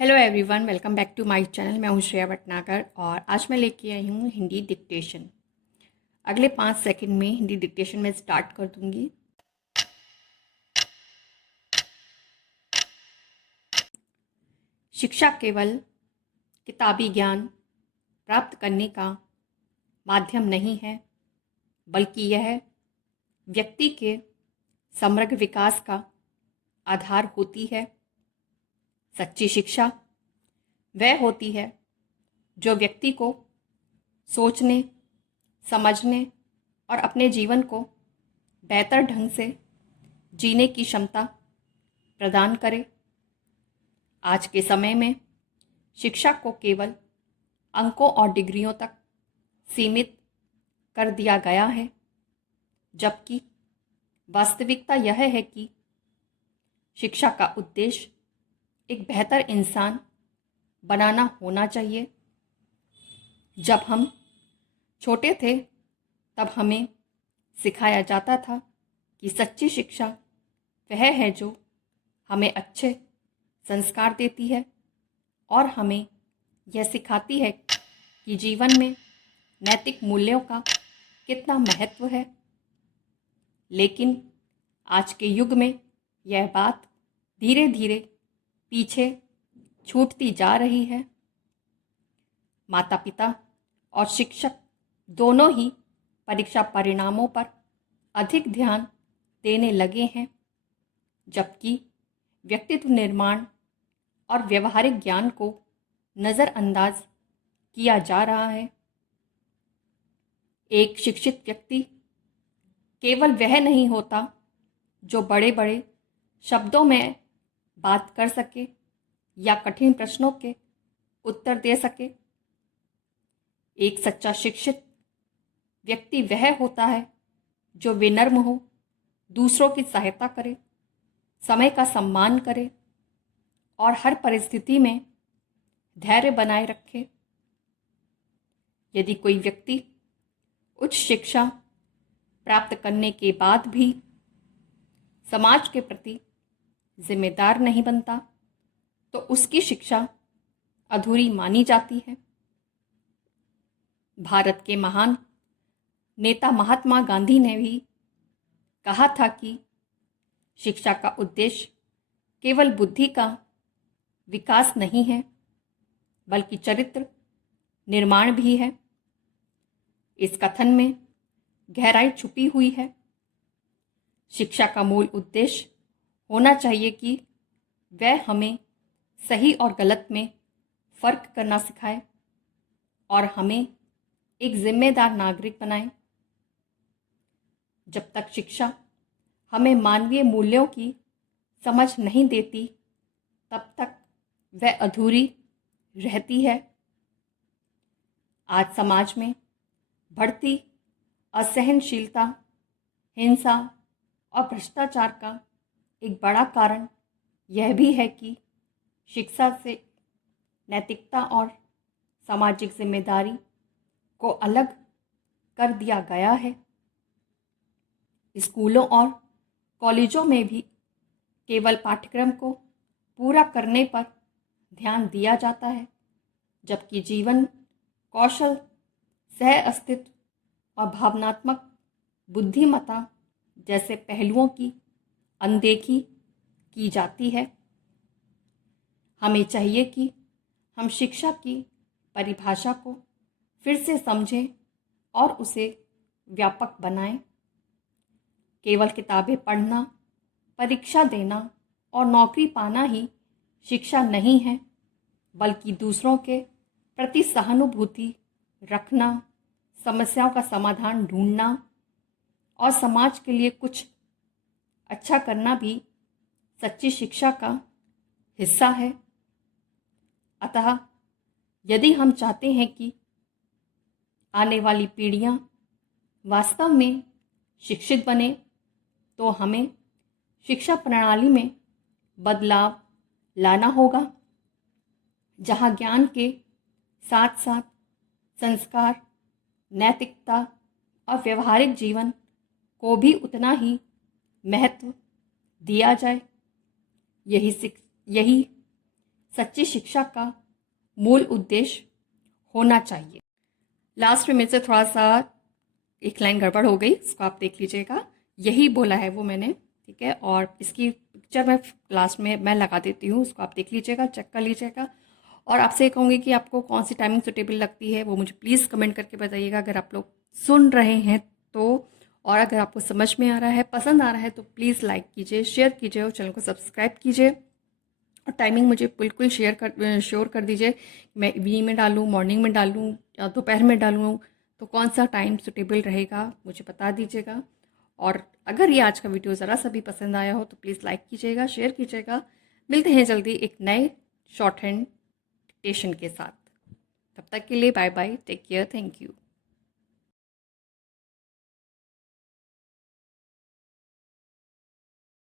Hello everyone, welcome back to my channel. मैं हूं श्रेया भटनागर और आज मैं लेके आई हूं हिंदी डिक्टेशन। अगले 5 सेकंड में हिंदी डिक्टेशन में स्टार्ट कर दूंगी। शिक्षा केवल किताबी ज्ञान प्राप्त करने का माध्यम नहीं है, बल्कि यह व्यक्ति के समग्र विकास का आधार होती है। सच्ची शिक्षा वह होती है जो व्यक्ति को सोचने, समझने और अपने जीवन को बेहतर ढंग से जीने की क्षमता प्रदान करे। आज के समय में शिक्षा को केवल अंकों और डिग्रियों तक सीमित कर दिया गया है, जबकि वास्तविकता यह है कि शिक्षा का उद्देश्य एक बेहतर इंसान बनाना होना चाहिए। जब हम छोटे थे तब हमें सिखाया जाता था कि सच्ची शिक्षा वह है जो हमें अच्छे संस्कार देती है और हमें यह सिखाती है कि जीवन में नैतिक मूल्यों का कितना महत्व है। लेकिन आज के युग में यह बात धीरे धीरे पीछे छूटती जा रही है। माता पिता और शिक्षक दोनों ही परीक्षा परिणामों पर अधिक ध्यान देने लगे हैं, जबकि व्यक्तित्व निर्माण और व्यवहारिक ज्ञान को नज़रअंदाज किया जा रहा है। एक शिक्षित व्यक्ति केवल वह नहीं होता जो बड़े बड़े शब्दों में बात कर सके या कठिन प्रश्नों के उत्तर दे सके। एक सच्चा शिक्षित व्यक्ति वह होता है जो विनम्र हो, दूसरों की सहायता करे, समय का सम्मान करे और हर परिस्थिति में धैर्य बनाए रखे। यदि कोई व्यक्ति उच्च शिक्षा प्राप्त करने के बाद भी समाज के प्रति जिम्मेदार नहीं बनता, तो उसकी शिक्षा अधूरी मानी जाती है। भारत के महान नेता महात्मा गांधी ने भी कहा था कि शिक्षा का उद्देश्य केवल बुद्धि का विकास नहीं है, बल्कि चरित्र निर्माण भी है। इस कथन में गहराई छुपी हुई है। शिक्षा का मूल उद्देश्य होना चाहिए कि वह हमें सही और गलत में फर्क करना सिखाए और हमें एक जिम्मेदार नागरिक बनाए। जब तक शिक्षा हमें मानवीय मूल्यों की समझ नहीं देती, तब तक वह अधूरी रहती है। आज समाज में बढ़ती असहनशीलता, हिंसा और भ्रष्टाचार का एक बड़ा कारण यह भी है कि शिक्षा से नैतिकता और सामाजिक जिम्मेदारी को अलग कर दिया गया है। स्कूलों और कॉलेजों में भी केवल पाठ्यक्रम को पूरा करने पर ध्यान दिया जाता है, जबकि जीवन कौशल, सह अस्तित्व और भावनात्मक बुद्धिमत्ता जैसे पहलुओं की अनदेखी की जाती है। हमें चाहिए कि हम शिक्षा की परिभाषा को फिर से समझें और उसे व्यापक बनाएं। केवल किताबें पढ़ना, परीक्षा देना और नौकरी पाना ही शिक्षा नहीं है, बल्कि दूसरों के प्रति सहानुभूति रखना, समस्याओं का समाधान ढूंढना और समाज के लिए कुछ अच्छा करना भी सच्ची शिक्षा का हिस्सा है। अतः यदि हम चाहते हैं कि आने वाली पीढ़ियां वास्तव में शिक्षित बने, तो हमें शिक्षा प्रणाली में बदलाव लाना होगा, जहां ज्ञान के साथ साथ संस्कार, नैतिकता और व्यवहारिक जीवन को भी उतना ही महत्व दिया जाए। यही सच्ची शिक्षा का मूल उद्देश्य होना चाहिए। लास्ट में मेरे से थोड़ा सा एक लाइन गड़बड़ हो गई, इसको आप देख लीजिएगा। यही बोला है वो मैंने, ठीक है। और इसकी पिक्चर मैं लास्ट में मैं लगा देती हूँ, उसको आप देख लीजिएगा, चेक कर लीजिएगा। और आपसे कहूँगी कि आपको कौन सी टाइमिंग सुटेबल लगती है वो मुझे प्लीज़ कमेंट करके बताइएगा, अगर आप लोग सुन रहे हैं तो। और अगर आपको समझ में आ रहा है, पसंद आ रहा है, तो प्लीज़ लाइक कीजिए, शेयर कीजिए और चैनल को सब्सक्राइब कीजिए। और टाइमिंग मुझे बिल्कुल श्योर कर दीजिए, मैं इवनिंग में डालूँ, मॉर्निंग में डालूँ या दोपहर में डालूँ, तो कौन सा टाइम सुटेबल रहेगा मुझे बता दीजिएगा। और अगर ये आज का वीडियो ज़रा सा भी पसंद आया हो तो प्लीज़ लाइक कीजिएगा, शेयर कीजिएगा। मिलते हैं जल्दी एक नए शॉर्ट हैंड डिक्टेशन के साथ। तब तक के लिए bye bye, take care, thank you.